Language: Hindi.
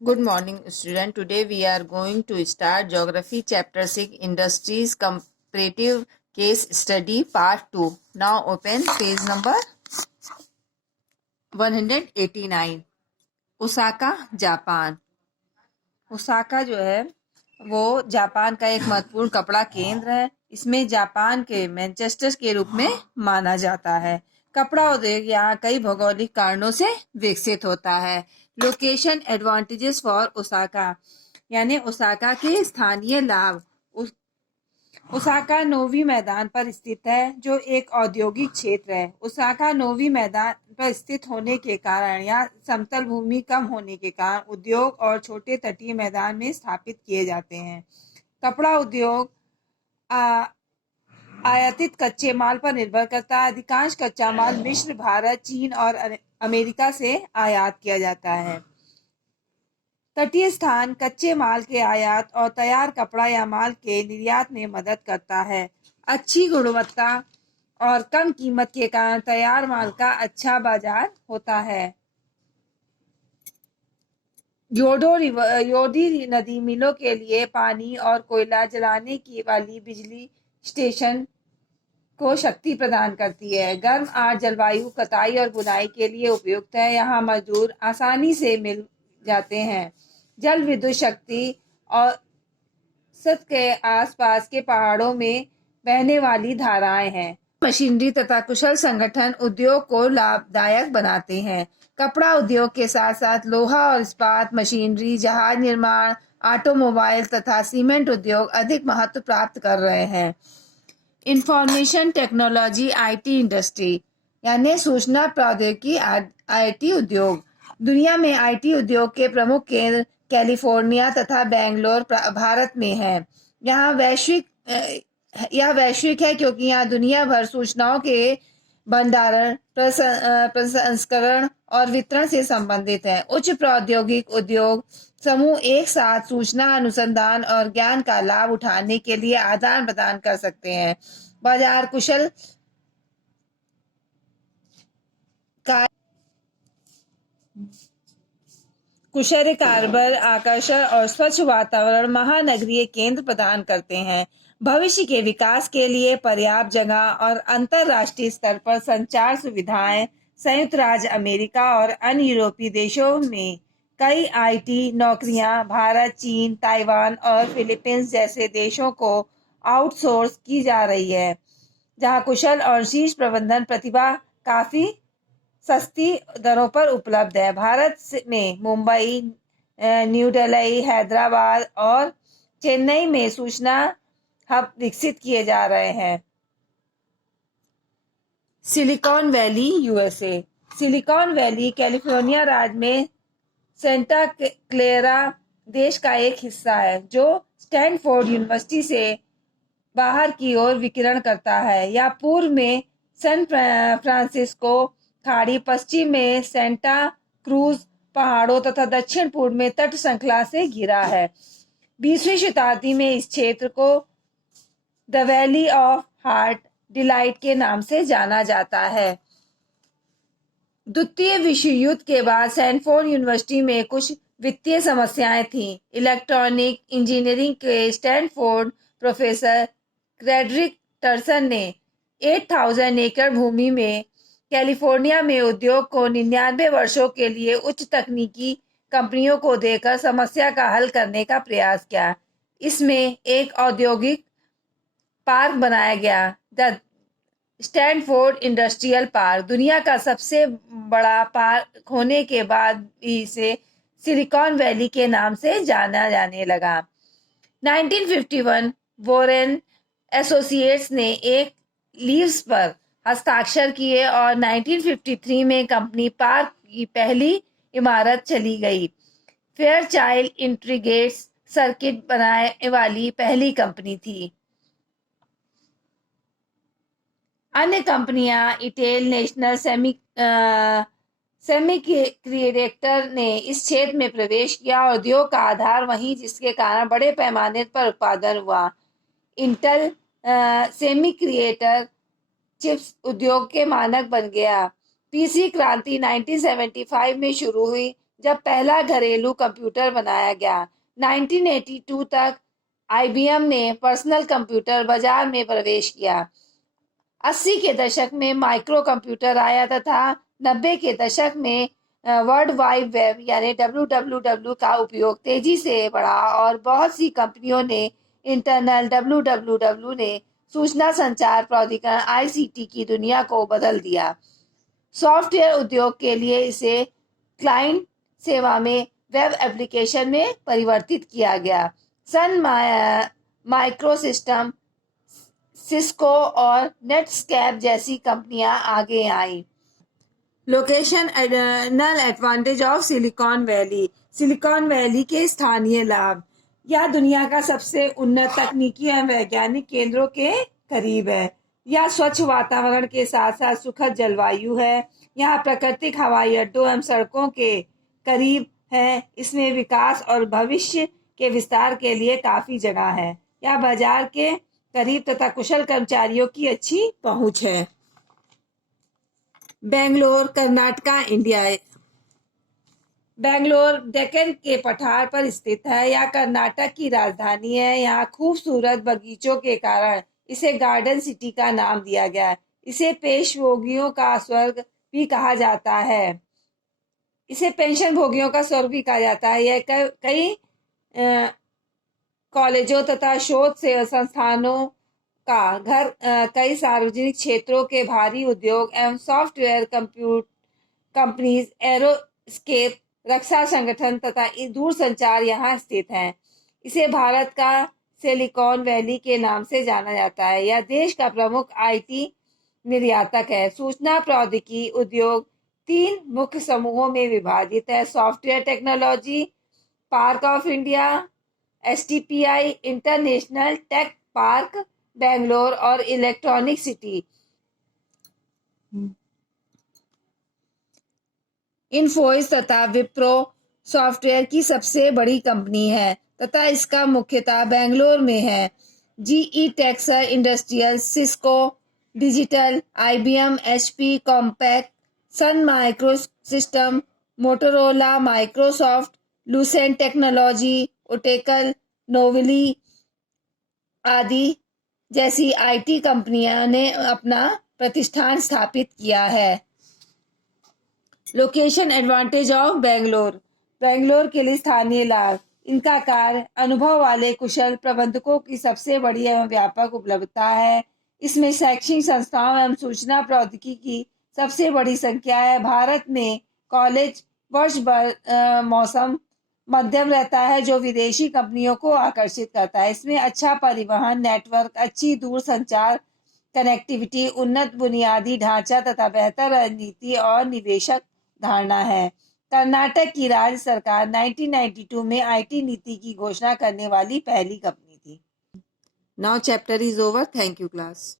Good morning, student. Today we are going to start Geography Chapter 6 Industries Comparative Case Study Part 2. Now open page number 189. Osaka, Japan. Osaka जो है वो जापान का एक महत्वपूर्ण कपड़ा केंद्र है। इसमें जापान के मैनचेस्टर के रूप में माना जाता है। कपड़ा उद्योग यहाँ कई भौगोलिक कारणों से विकसित होता है। लोकेशन एडवांटेजेस फॉर ओसाका, यानी ओसाका के स्थानीय लाभ। ओसाका नोवी मैदान पर स्थित है, जो एक औद्योगिक क्षेत्र है। ओसाका नोवी मैदान पर स्थित होने के कारण या समतल भूमि कम होने के कारण उद्योग और छोटे तटीय मैदान में स्थापित किए जाते हैं। कपड़ा उद्योग आयातित कच्चे माल पर निर्भर करता है। अधिकांश कच्चा माल मिस्र, भारत, चीन और अमेरिका से आयात किया जाता है। तटीय स्थान कच्चे माल के आयात और तैयार कपड़ा या माल के निर्यात में मदद करता है। अच्छी गुणवत्ता और कम कीमत के कारण तैयार माल का अच्छा बाजार होता है। योडी नदी मिलों के लिए पानी और कोयला जलाने की वाली बिजली स्टेशन को शक्ति प्रदान करती है। गर्म आर्द्र जलवायु कताई और बुनाई के लिए उपयुक्त है। यहाँ मजदूर आसानी से मिल जाते हैं। जल विद्युत शक्ति और सत के आसपास के पहाड़ों में बहने वाली धाराएं हैं। मशीनरी तथा कुशल संगठन उद्योग को लाभदायक बनाते हैं। कपड़ा उद्योग के साथ साथ लोहा और इस्पात, मशीनरी, जहाज निर्माण, ऑटोमोबाइल तथा सीमेंट उद्योग अधिक महत्व प्राप्त कर रहे हैं। इंफॉर्मेशन टेक्नोलॉजी आईटी इंडस्ट्री, यानी सूचना प्रौद्योगिकी आईटी उद्योग। दुनिया में आईटी उद्योग के प्रमुख केंद्र कैलिफोर्निया तथा बेंगलोर भारत में है। यह वैश्विक है क्योंकि यहाँ दुनिया भर सूचनाओं के भंडारण, प्रसंस्करण और वितरण से संबंधित है। उच्च प्रौद्योगिक उद्योग समूह एक साथ सूचना अनुसंधान और ज्ञान का लाभ उठाने के लिए आदान प्रदान कर सकते हैं। बाजार कुशल कार्बन आकर्षण और स्वच्छ वातावरण महानगरीय केंद्र प्रदान करते हैं। भविष्य के विकास के लिए पर्याप्त जगह और अंतरराष्ट्रीय स्तर पर संचार सुविधाएं। संयुक्त राज्य अमेरिका और अन्य यूरोपीय देशों में कई आईटी नौकरियां भारत, चीन, ताइवान और फिलीपींस जैसे देशों को आउटसोर्स की जा रही है, जहां कुशल और शीर्ष प्रबंधन प्रतिभा काफी सस्ती दरों पर उपलब्ध है। भारत में मुंबई, न्यू दिल्ली, हैदराबाद और चेन्नई में सूचना हब विकसित किए जा रहे हैं। Silicon valley USA. Silicon valley California राज्य में सेंटा क्लेरा देश का एक हिस्सा है, जो स्टैनफोर्ड यूनिवर्सिटी से बाहर की ओर विकिरण करता है। या पूर्व में सैन फ्रांसिस्को खाड़ी, पश्चिम में सेंटा क्रूज पहाड़ों तथा दक्षिण पूर्व में तट श्रृंखला से घिरा है। 20वीं शताब्दी में इस क्षेत्र को the valley of heart delight के नाम से जाना जाता है। द्वितीय विश्व युद्ध के बाद सैनफोर्ड यूनिवर्सिटी में कुछ वित्तीय समस्याएं थीं। इलेक्ट्रॉनिक इंजीनियरिंग के स्टैनफोर्ड प्रोफेसर फ्रेडरिक टर्सन ने 8000 एकड़ भूमि में कैलिफोर्निया में उद्योग को 99 वर्षों के लिए उच्च तकनीकी कंपनियों को देकर समस्या का हल करने का प्रयास किया। इसमें एक औद्योगिक पार्क बनाया गया, द स्टैनफोर्ड इंडस्ट्रियल पार्क। दुनिया का सबसे बड़ा पार्क होने के बाद इसे सिलिकॉन वैली के नाम से जाना जाने लगा। 1951 वॉरेन एसोसिएट्स ने एक लीज पर हस्ताक्षर किए और 1953 में कंपनी पार्क की पहली इमारत चली गई। फेयरचाइल्ड इंटीग्रेटेड सर्किट बनाने वाली पहली कंपनी थी। अन्य कंपनियां इंटेल, नेशनल सेमीकंडक्टर ने इस क्षेत्र में प्रवेश किया। उद्योग का आधार वहीं, जिसके कारण बड़े पैमाने पर उत्पादन हुआ। इंटेल सेमीकंडक्टर चिप्स उद्योग के मानक बन गया। पीसी क्रांति 1975 में शुरू हुई, जब पहला घरेलू कंप्यूटर बनाया गया। 1982 तक IBM ने पर्सनल कंप्यूटर बाजार में प्रवेश किया। 80 के दशक में माइक्रो कंप्यूटर आया तथा 90 के दशक में वर्ल्ड वाइड वेब यानी WWW का उपयोग तेजी से बढ़ा और बहुत सी कंपनियों ने इंटरनल WWW ने सूचना संचार प्रौद्योगिकी ICT की दुनिया को बदल दिया। सॉफ्टवेयर उद्योग के लिए इसे क्लाइंट सेवा में वेब एप्लीकेशन में परिवर्तित किया गया। सन माइक्रोसिस्टम, सिस्को और नेटस्कैप जैसी कंपनियां आगे आईं। Location additional advantage of silicon valley. Silicon valley के स्थानीय लाभ। यह दुनिया का सबसे उन्नत तकनीकी एवं वैज्ञानिक केंद्रों के करीब है। यह स्वच्छ वातावरण के साथ साथ सुखद जलवायु है। यहाँ प्राकृतिक हवाई अड्डों एवं सड़कों के करीब है। इसमें विकास और भविष्य के विस्तार के लिए काफी जगह है। यह बाजार के करीब तथा कुशल कर्मचारियों की अच्छी पहुंच है। बेंगलोर, कर्नाटका, इंडिया। बेंगलोर डेक्कन के पठार पर स्थित है। यह कर्नाटक की राजधानी है। यहाँ खूबसूरत बगीचों के कारण इसे गार्डन सिटी का नाम दिया गया है। इसे पेशभोगियों का स्वर्ग भी कहा जाता है। इसे पेंशन भोगियों का स्वर्ग भी कहा जाता है। यह कई कॉलेजों तथा शोध से संस्थानों का घर, कई सार्वजनिक क्षेत्रों के भारी उद्योग एवं सॉफ्टवेयर कंपनीज, एरोस्पेस, रक्षा संगठन तथा दूरसंचार यहाँ स्थित हैं। इसे भारत का सिलिकॉन वैली के नाम से जाना जाता है। यह देश का प्रमुख IT निर्यातक है। सूचना प्रौद्योगिकी उद्योग 3 मुख्य समूहों में विभाजित है। Software technology park of India, STPI international tech park Bangalore और इलेक्ट्रॉनिक सिटी। इन्फोसिस तथा विप्रो सॉफ्टवेयर की सबसे बड़ी कंपनी है तथा इसका मुख्यतः बेंगलोर में है। GE टेक्सर industrial, Cisco digital, IBM, HP, Compaq, Sun Microsystem, Motorola, Microsoft, Lucent technology, ओटेकल, नोवेली आदि जैसी IT कंपनियों ने अपना प्रतिष्ठान स्थापित किया है। Location advantage of Bangalore. Bangalore के लिए स्थानीय लाभ। इनका कार्य अनुभव वाले कुशल प्रबंधकों की सबसे बड़ी एवं व्यापक उपलब्धता है। इसमें शैक्षणिक संस्थाओं एवं सूचना प्रौद्योगिकी की सबसे बड़ी संख्या है। भारत में कॉलेज वर्ष भर मौसम मध्यम रहता है जो विदेशी कंपनियों को आकर्षित करता है। इसमें अच्छा परिवहन नेटवर्क, अच्छी दूरसंचार कनेक्टिविटी, उन्नत बुनियादी ढांचा तथा बेहतर रणनीति और निवेशक धारणा है। कर्नाटक की राज्य सरकार 1992 में IT नीति की घोषणा करने वाली पहली कंपनी थी। Now chapter is over. Thank you class.